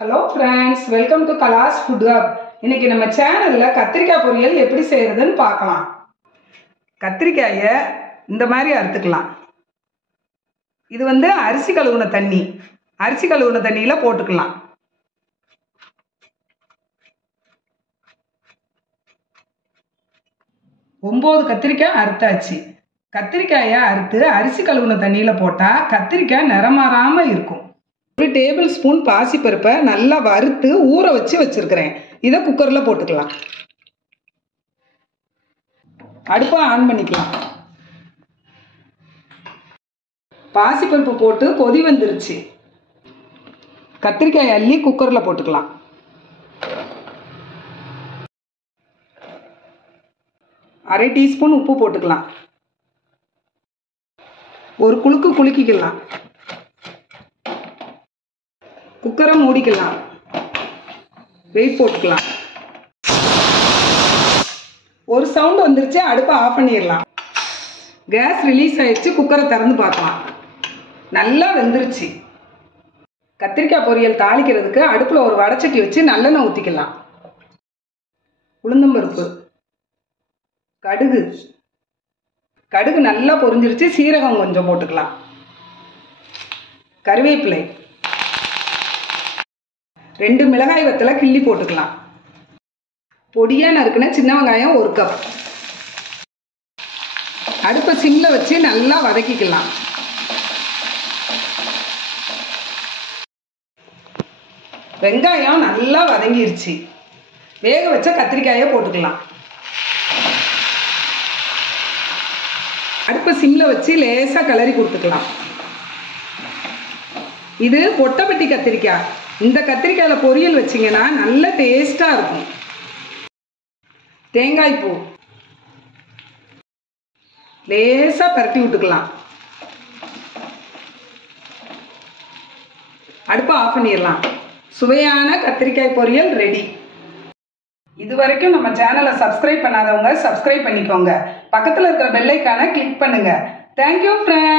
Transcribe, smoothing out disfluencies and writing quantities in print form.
Hello friends, welcome to Kala's food hub. இன்னைக்கு நம்ம சேனலில் கத்திரிக்காய் பொரியல் எப்படி செய்கிறதுன்னு பார்க்கலாம். கத்திரிக்காயை இந்த மாதிரி அறுத்துக்கலாம். இது அரிசி கழுவுன தண்ணி, அரிசி கழுவுன தண்ணியில் போட்டுக்கலாம். ஒம்பது கத்திரிக்காய் அறுத்தாச்சு. கத்திரிக்காயை அறுத்து அரிசி கழுவுன தண்ணியில் போட்டால் கத்திரிக்காய் நிறமாறாமல் இருக்கும். ஒரு டேபிள் ஸ்பூன் பாசிப்பருப்பை நல்லா வறுத்து ஊற வச்சிருக்கிறேன். இதை குக்கரில் போட்டுக்கலாம். அடுப்பை ஆன் பண்ணிக்கலாம். பாசிப்பருப்பு போட்டு கொதி வந்துருச்சு. கத்திரிக்காய் அள்ளி குக்கரில் போட்டுக்கலாம். அரை டீஸ்பூன் உப்பு போட்டுக்கலாம். ஒரு குலுக்கு குலுக்கிக்கலாம். குக்கரை மூடிக்கலாம். வெயிட் போட்டுக்கலாம். ஒரு சவுண்ட் வந்துருச்சு. அடுப்பை ஆஃப் பண்ணிடலாம். கேஸ் ரிலீஸ் ஆயிடுச்சு. குக்கரை திறந்து பார்க்கலாம். நல்லா வெந்துருச்சு. கத்திரிக்காய் பொரியல் தாளிக்கிறதுக்கு அடுப்பில் ஒரு வடைச்சட்டி வச்சு நல்லெண்ணெய் ஊற்றிக்கலாம். உளுந்தம்பருப்பு, கடுகு நல்லா பொரிஞ்சிருச்சு. சீரகம் கொஞ்சம் போட்டுக்கலாம். கருவேப்பிலை, 2 மிளகாய் வத்தலை கிள்ளி போட்டுக்கலாம். பொடியாக நறுக்குன சின்ன வெங்காயம் 1 கப். அடுப்பை சிம்மில் வச்சு நல்லா வதக்கிக்கலாம். வெங்காயம் நல்லா வதங்கிருச்சு. வேக வச்ச கத்திரிக்காயை போட்டுக்கலாம். அடுப்பை சிம்மில் வச்சு லேசாக கிளறி கொடுத்துக்கலாம். இது கொட்டைப்பட்டி கத்திரிக்காய். இந்த கத்திரிக்காயில் பொரியல் வச்சிங்கன்னா நல்ல டேஸ்ட்டாக இருக்கும். தேங்காய் பூ லேசாக பரட்டி விட்டுக்கலாம். அடுப்பை ஆஃப் பண்ணிடலாம். சுவையான கத்திரிக்காய் பொரியல் ரெடி. இது வரைக்கும் நம்ம சேனலை சப்ஸ்கிரைப் பண்ணாதவங்க சப்ஸ்கிரைப் பண்ணிக்கோங்க. பக்கத்தில் இருக்கிற பெல் ஐகானை கிளிக் பண்ணுங்க. Thank you friends.